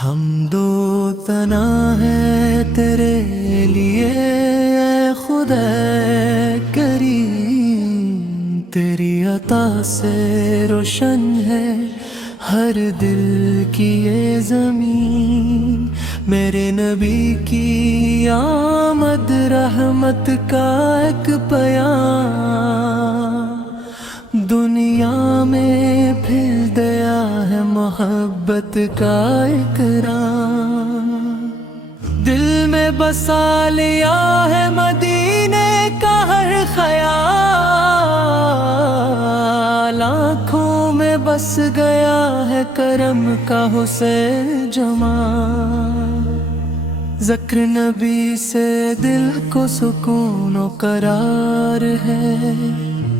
حمد و ثنا ہے تیرے لیے اے خدا کریم، تیری عطا سے روشن ہے ہر دل کی یہ زمین۔ میرے نبی کی آمد رحمت کا ایک پیام، دنیا میں پھیل دیا ہے محبت کا اکرام۔ دل میں بسا لیا ہے مدینے کا ہر خیال، آنکھوں میں بس گیا ہے کرم کا حسین جمال۔ ذکر نبی سے دل کو سکون و قرار ہے،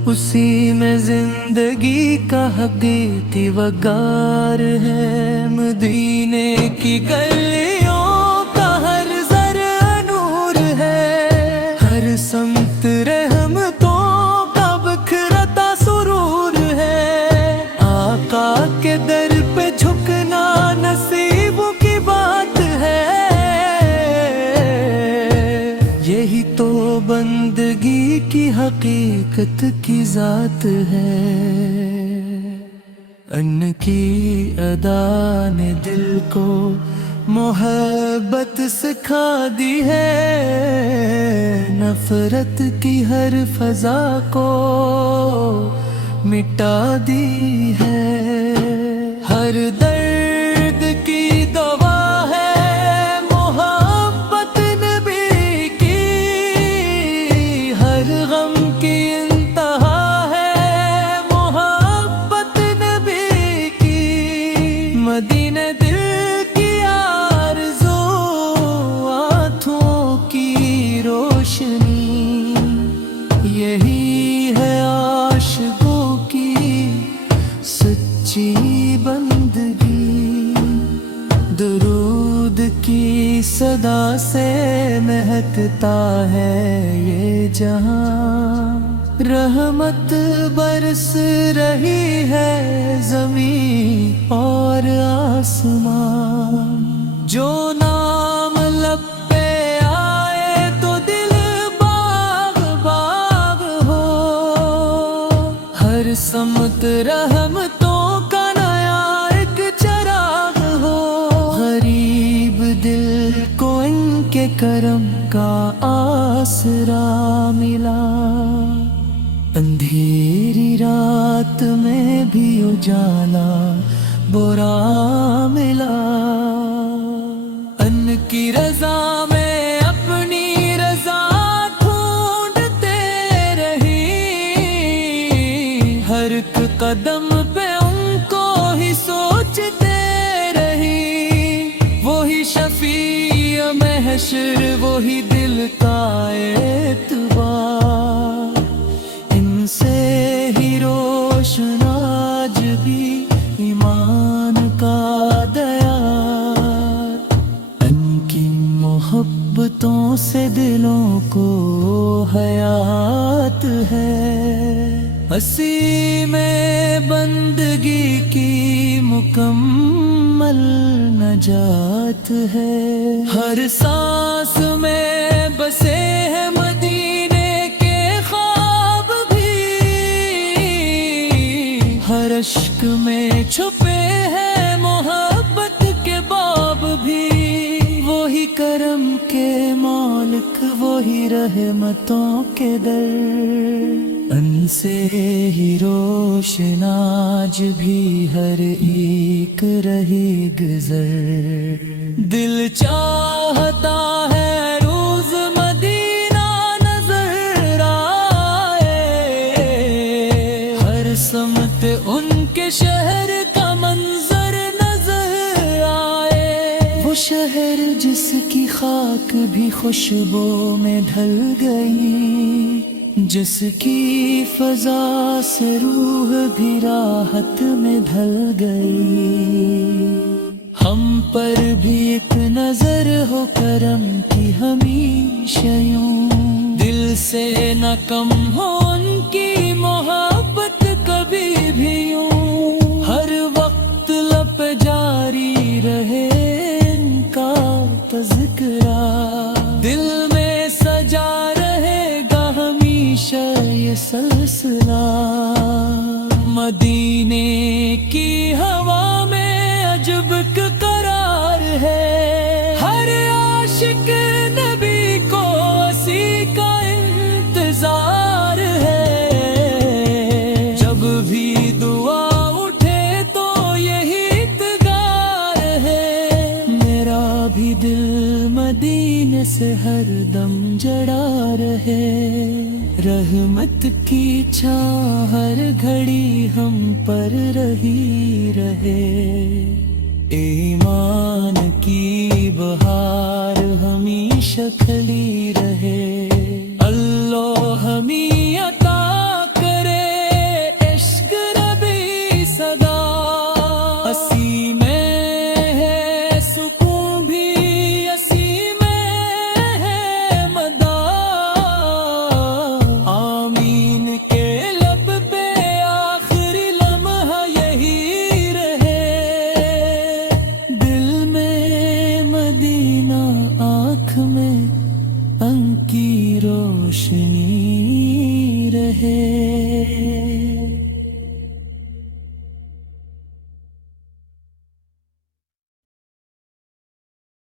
اسی میں زندگی کا حقیقی وقار ہے۔ مدینے کی گلیوں کا ہر ذرہ نور ہے، ہر سمت رحمتوں کا بکھرتا سرور ہے۔ آقا کے در پہ جھکنا نصیبوں کی بات ہے، یہی تو بندگی کی حقیقت کی ذات ہے۔ ان کی ادا نے دل کو محبت سکھا دی ہے، نفرت کی ہر فضا کو مٹا دی ہے۔ ہر درد کی دوا مدینہ دل کی آرزو، آنکھوں کی روشنی، یہی ہے عاشقوں کی سچی بندگی۔ درود کی صدا سے مہکتا ہے یہ جہاں، رحمت برس رہی ہے زمین اور آسمان۔ جو نام لب پہ آئے تو دل باغ باغ ہو، ہر سمت رحمتوں کا نیا ایک چراغ ہو۔ غریب دل کو ان کے کرم کا آسرا ملا، اندھیری رات میں بھی اجالا برا ملا۔ ان کی رضا میں اپنی رضا ڈھونڈتے رہی، ہر ایک قدم پہ ان کو ہی سوچتے رہی۔ وہی شفیع محشر، وہی دل کا اعتبار، سے ہی روشن آج بھی ایمان کا دیار۔ ان کی محبتوں سے دلوں کو حیات ہے، اسی میں بندگی کی مکمل نجات ہے۔ ہر سانس میں بسے ہیں مدینے ہر اشک میں چھپے ہیں محبت کے باب بھی، وہی کرم کے مالک، وہی رحمتوں کے در، ان سے ہی روشن آج بھی ہر ایک رہی گزر۔ دل چاہتا ہے روز مدینہ نظر آئے، ہر سمت ان کے شہر کا منظر نظر آئے۔ وہ شہر جس کی خاک بھی خوشبو میں ڈھل گئی، جس کی فضا سے روح بھی راحت میں ڈھل گئی۔ ہم پر بھی ایک نظر ہو کرم کی ہمیشہ یوں، دل سے نہ کم ہو ان کی محبت کبھی بھی یوں، ہر وقت لب جاری رہے تذکرہ، دل میں سجا رہے گا ہمیشہ یہ سلسلہ، مدینے کی ہوا میں عجب قرار ہے، ہر عاشق نبی کو اسی کا انتظار ہے، جب بھی دعا اٹھے تو یہی اتگار ہے، میرا بھی دل مدینے سے ہر دم جڑا رہے، رحمت کی چھاں ہر گھڑی ہم پر رہی رہے، ایمان کی بہار ہمیشہ کھلی رہے، اللہ ہمیں عطا کرے عشق نبی صدا، اسی میں ہے سکون بھی اسی میں ہے مدہ، آمین کے لب پہ آخری لمحہ یہی رہے، دل میں مدینہ آنکھ میں ان کی روشنی رہے۔